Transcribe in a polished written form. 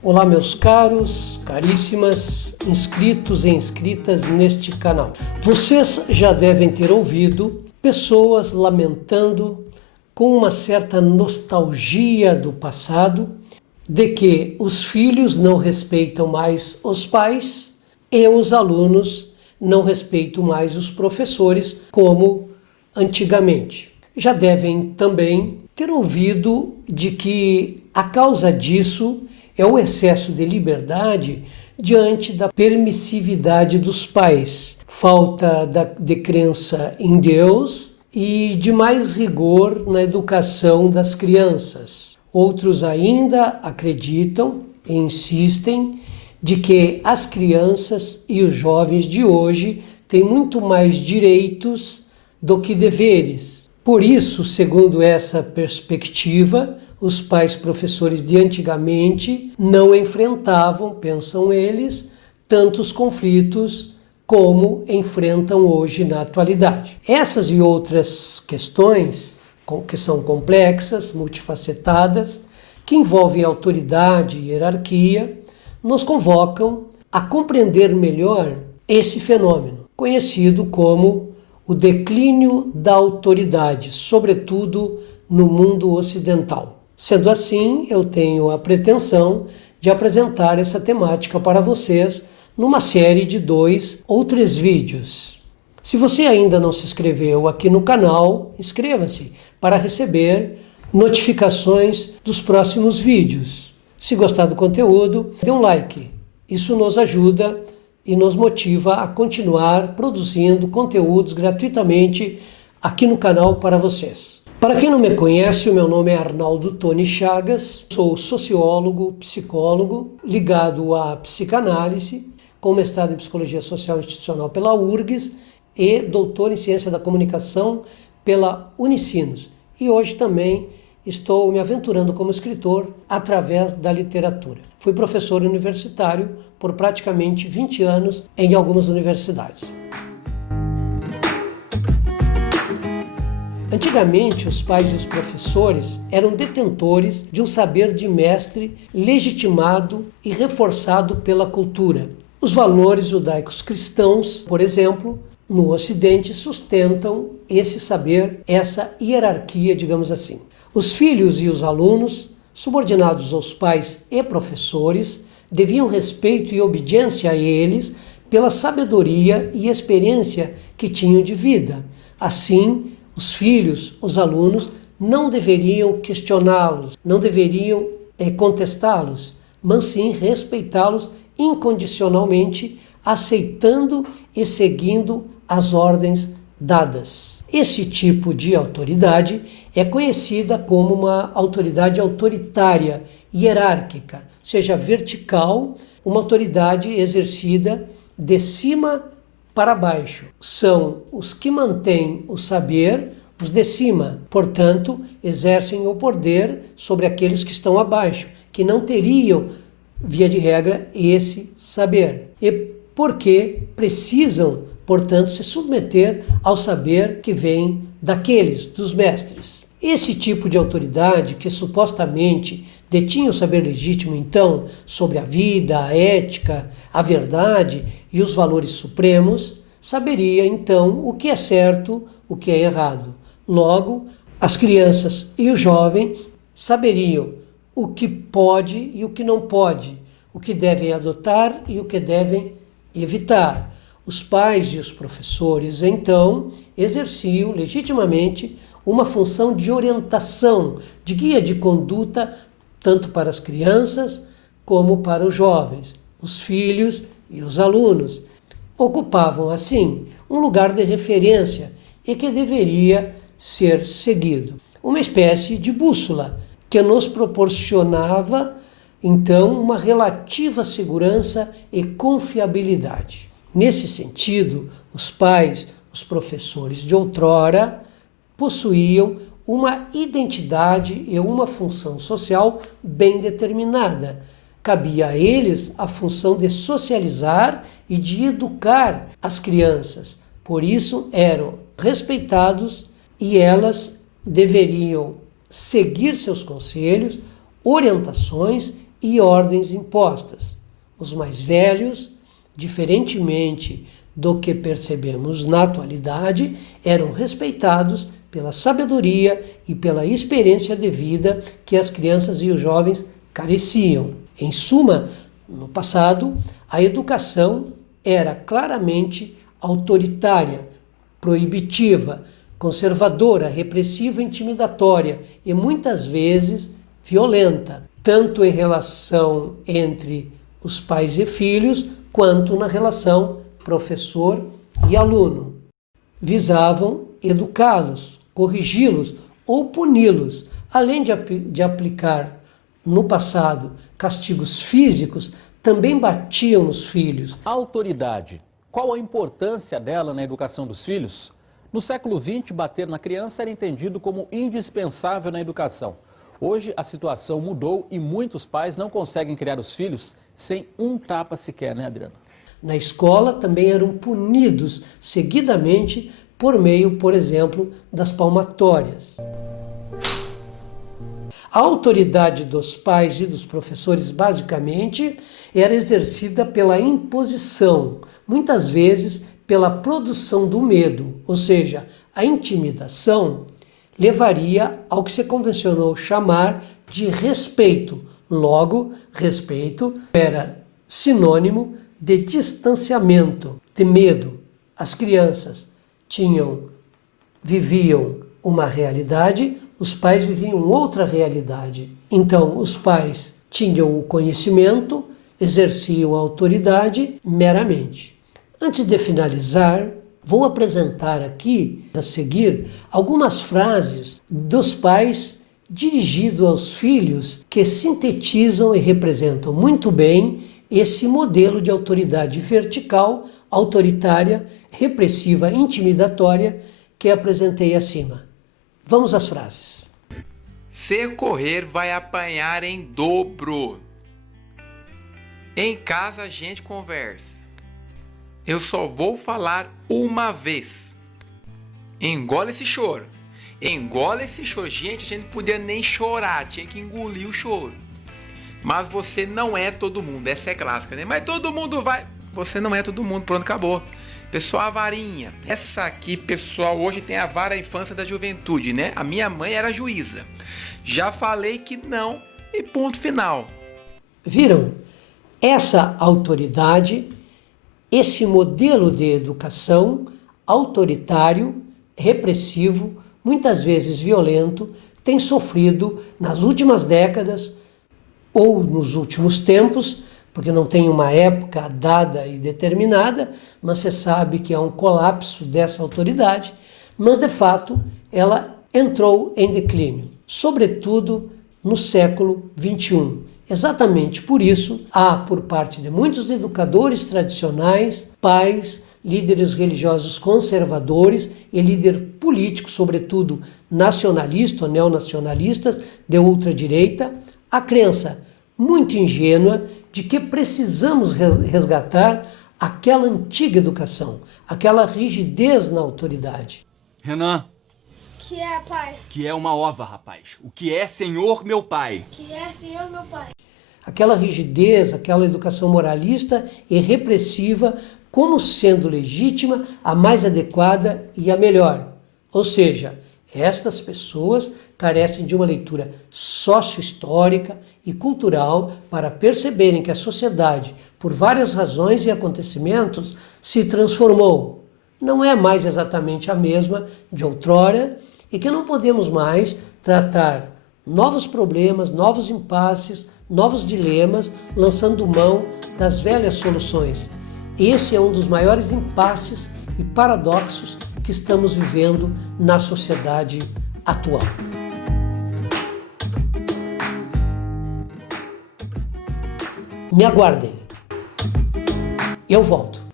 Olá, meus caros, caríssimas, inscritos e inscritas neste canal. Vocês já devem ter ouvido pessoas lamentando com uma certa nostalgia do passado de que os filhos não respeitam mais os pais e os alunos não respeitam mais os professores como antigamente. Já devem também ter ouvido de que a causa disso é o excesso de liberdade diante da permissividade dos pais, falta de crença em Deus e de mais rigor na educação das crianças. Outros ainda acreditam e insistem de que as crianças e os jovens de hoje têm muito mais direitos do que deveres. Por isso, segundo essa perspectiva, os pais professores de antigamente não enfrentavam, pensam eles, tantos conflitos como enfrentam hoje na atualidade. Essas e outras questões, que são complexas, multifacetadas, que envolvem autoridade e hierarquia, nos convocam a compreender melhor esse fenômeno, conhecido como o declínio da autoridade, sobretudo no mundo ocidental. Sendo assim, eu tenho a pretensão de apresentar essa temática para vocês numa série de 2 ou 3 vídeos. Se você ainda não se inscreveu aqui no canal, inscreva-se para receber notificações dos próximos vídeos. Se gostar do conteúdo, dê um like. Isso nos ajuda e nos motiva a continuar produzindo conteúdos gratuitamente aqui no canal para vocês. Para quem não me conhece, o meu nome é Arnaldo Tony Chagas, sou sociólogo, psicólogo, ligado à psicanálise, com mestrado em Psicologia Social Institucional pela URGS e doutor em Ciência da Comunicação pela Unicinos. E hoje também estou me aventurando como escritor através da literatura. Fui professor universitário por praticamente 20 anos em algumas universidades. Antigamente, os pais e os professores eram detentores de um saber de mestre legitimado e reforçado pela cultura. Os valores judaicos cristãos, por exemplo, no Ocidente, sustentam esse saber, essa hierarquia, digamos assim. Os filhos e os alunos, subordinados aos pais e professores, deviam respeito e obediência a eles pela sabedoria e experiência que tinham de vida. Assim, os filhos, os alunos, não deveriam questioná-los, não deveriam contestá-los, mas sim respeitá-los incondicionalmente, aceitando e seguindo as ordens dadas. Esse tipo de autoridade é conhecida como uma autoridade autoritária, hierárquica, seja vertical, uma autoridade exercida de cima para baixo. São os que mantêm o saber, os de cima, portanto, exercem o poder sobre aqueles que estão abaixo, que não teriam, via de regra, esse saber. E porque precisam, portanto, se submeter ao saber que vem daqueles, dos mestres. Esse tipo de autoridade, que supostamente detinha o saber legítimo, então, sobre a vida, a ética, a verdade e os valores supremos, saberia, então, o que é certo, o que é errado. Logo, as crianças e o jovem saberiam o que pode e o que não pode, o que devem adotar e o que devem evitar. Os pais e os professores, então, exerciam legitimamente uma função de orientação, de guia de conduta, tanto para as crianças como para os jovens, os filhos e os alunos. Ocupavam, assim, um lugar de referência e que deveria ser seguido. Uma espécie de bússola que nos proporcionava, então, uma relativa segurança e confiabilidade. Nesse sentido, os pais, os professores de outrora, possuíam uma identidade e uma função social bem determinada. Cabia a eles a função de socializar e de educar as crianças. Por isso, eram respeitados e elas deveriam seguir seus conselhos, orientações e ordens impostas. Os mais velhos, diferentemente do que percebemos na atualidade, eram respeitados pela sabedoria e pela experiência de vida que as crianças e os jovens careciam. Em suma, no passado, a educação era claramente autoritária, proibitiva, conservadora, repressiva, intimidatória e muitas vezes violenta, tanto em relação entre os pais e filhos, quanto na relação professor e aluno. Visavam educá-los, corrigi-los ou puni-los, além de aplicar no passado castigos físicos, também batiam nos filhos. A autoridade, qual a importância dela na educação dos filhos? No século XX, bater na criança era entendido como indispensável na educação. Hoje, a situação mudou e muitos pais não conseguem criar os filhos sem um tapa sequer, né, Adriano? Na escola também eram punidos seguidamente por meio, por exemplo, das palmatórias. A autoridade dos pais e dos professores, basicamente, era exercida pela imposição, muitas vezes pela produção do medo, ou seja, a intimidação levaria ao que se convencionou chamar de respeito. Logo, respeito era sinônimo de distanciamento, de medo. As crianças viviam uma realidade, os pais viviam outra realidade. Então, os pais tinham o conhecimento, exerciam a autoridade meramente. Antes de finalizar, vou apresentar aqui, a seguir, algumas frases dos pais dirigidas aos filhos que sintetizam e representam muito bem esse modelo de autoridade vertical, autoritária, repressiva, intimidatória que apresentei acima. Vamos às frases. Se correr, vai apanhar em dobro. Em casa a gente conversa. Eu só vou falar uma vez. Engole esse choro. Engole esse choro. Gente, a gente não podia nem chorar, tinha que engolir o choro. Mas você não é todo mundo. Essa é clássica, né? Mas todo mundo vai. Você não é todo mundo. Pronto, acabou. Pessoal, a varinha. Essa aqui, pessoal, hoje tem a vara da infância da juventude, né? A minha mãe era juíza. Já falei que não e ponto final. Viram? Essa autoridade, esse modelo de educação autoritário, repressivo, muitas vezes violento, tem sofrido nas últimas décadas ou nos últimos tempos, porque não tem uma época dada e determinada, mas você sabe que há um colapso dessa autoridade, mas de fato ela entrou em declínio, sobretudo no século XXI. Exatamente por isso, há por parte de muitos educadores tradicionais, pais, líderes religiosos conservadores e líder político, sobretudo nacionalista ou neonacionalistas de ultradireita, a crença muito ingênua de que precisamos resgatar aquela antiga educação, aquela rigidez na autoridade. Renan. Que é, pai? Que é uma ova, rapaz. O que é, Senhor, meu pai? Que é, Senhor, meu pai? Aquela rigidez, aquela educação moralista e repressiva como sendo legítima, a mais adequada e a melhor. Ou seja, estas pessoas carecem de uma leitura sócio-histórica e cultural para perceberem que a sociedade, por várias razões e acontecimentos, se transformou. Não é mais exatamente a mesma de outrora e que não podemos mais tratar novos problemas, novos impasses, novos dilemas, lançando mão das velhas soluções. Esse é um dos maiores impasses e paradoxos que estamos vivendo na sociedade atual. Me aguardem. Eu volto.